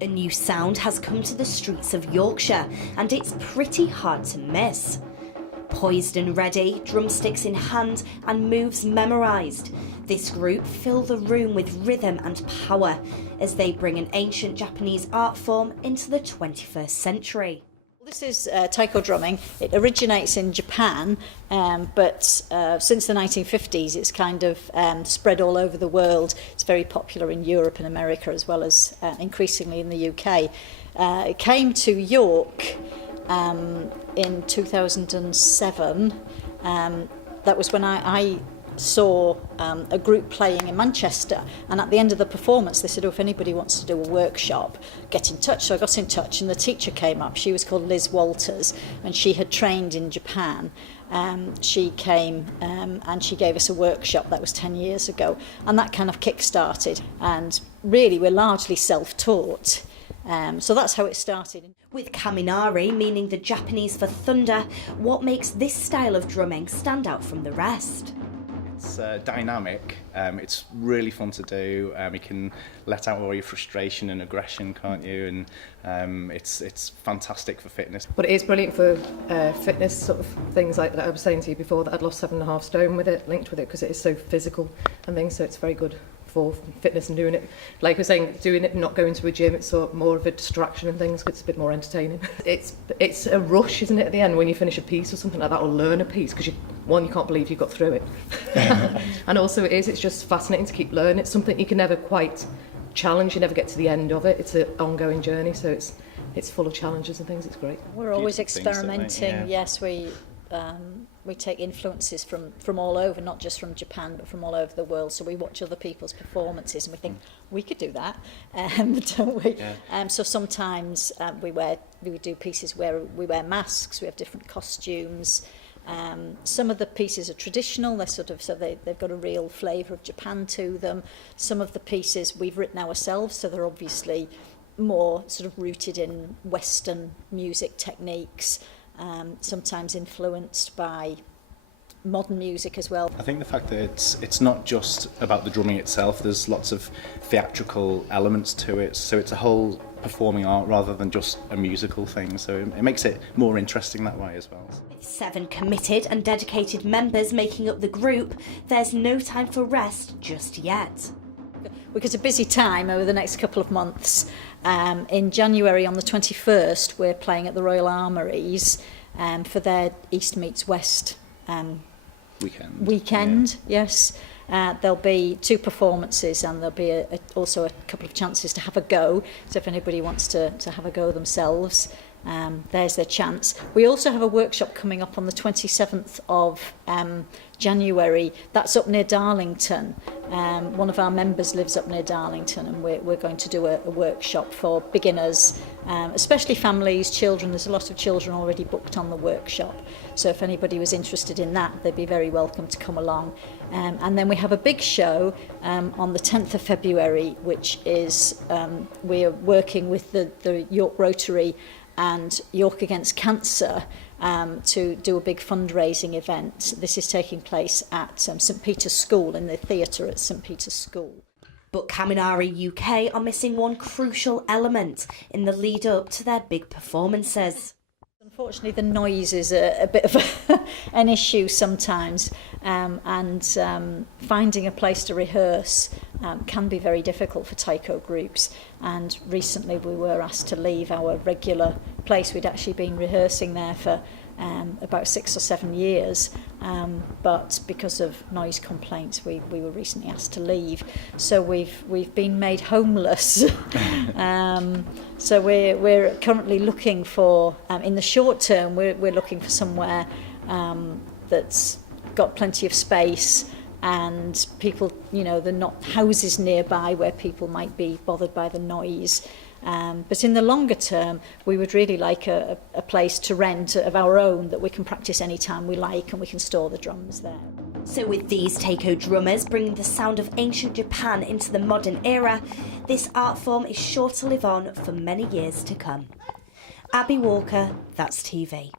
A new sound has come to the streets of Yorkshire, and it's pretty hard to miss. Poised and ready, drumsticks in hand and moves memorised, this group fill the room with rhythm and power as they bring an ancient Japanese art form into the 21st century. This is Taiko drumming. It originates in Japan, but since the 1950s it's kind of spread all over the world. It's very popular in Europe and America, as well as increasingly in the UK. It came to York in 2007. That was when I saw a group playing in Manchester, and at the end of the performance they said, oh, if anybody wants to do a workshop, get in touch. So I got in touch, and the teacher came up. She was called Liz Walters, and she had trained in Japan. She came and she gave us a workshop. That was 10 years ago, and that kind of kick-started, and really we're largely self-taught. So that's how it started. With Kaminari, meaning the Japanese for thunder, what makes this style of drumming stand out from the rest? It's dynamic, it's really fun to do, you can let out all your frustration and aggression, can't you, and it's fantastic for fitness. But it is brilliant for fitness, sort of things like that I was saying to you before, that I'd lost 7.5 stone with it, linked with it, because it is so physical and things, so it's very good for fitness and doing it. Like I was saying, doing it, not going to a gym, it's sort of more of a distraction and things, because it's a bit more entertaining. It's a rush, isn't it, at the end when you finish a piece or something like that, or learn a piece, because you can't believe you got through it. And also it's just fascinating to keep learning. It's something you can never quite challenge, you never get to the end of it. It's an ongoing journey, so it's full of challenges and things. It's great. We're always experimenting. Yes, we take influences from all over, not just from Japan, but from all over the world. So we watch other people's performances and we think, we could do that, don't we? Yeah. So sometimes we do pieces where we wear masks, we have different costumes. Some of the pieces are traditional, they've got a real flavour of Japan to them. Some of the pieces we've written ourselves, so they're obviously more sort of rooted in Western music techniques. Sometimes influenced by modern music as well. I think the fact that it's not just about the drumming itself, there's lots of theatrical elements to it, so it's a whole performing art rather than just a musical thing, so it makes it more interesting that way as well. With 7 committed and dedicated members making up the group, there's no time for rest just yet. We've got a busy time over the next couple of months. In January on the 21st we're playing at the Royal Armouries for their East Meets West weekend. Yeah. Yes. There'll be 2 performances, and there'll be also a couple of chances to have a go, so if anybody wants to have a go themselves, there's their chance. We also have a workshop coming up on the 27th of January. That's up near Darlington. One of our members lives up near Darlington, and we're going to do a workshop for beginners, especially families, children. There's a lot of children already booked on the workshop, so if anybody was interested in that, they'd be very welcome to come along. And then we have a big show on the 10th of February, which is we're working with the York Rotary and York Against Cancer to do a big fundraising event. This is taking place at St Peter's School, in the theatre at St Peter's School. But Kaminari UK are missing one crucial element in the lead up to their big performances. Unfortunately, the noise is a bit of an issue sometimes, and finding a place to rehearse can be very difficult for Taiko groups. And recently we were asked to leave our regular place. We'd actually been rehearsing there for about 6 or 7 years, but because of noise complaints we were recently asked to leave. So we've been made homeless. So we're currently looking for, in the short term, we're looking for somewhere that's got plenty of space, and people, there are not houses nearby where people might be bothered by the noise. But in the longer term, we would really like a place to rent of our own that we can practice anytime we like, and we can store the drums there. So with these Taiko drummers bringing the sound of ancient Japan into the modern era, this art form is sure to live on for many years to come. Abby Walker, That's TV.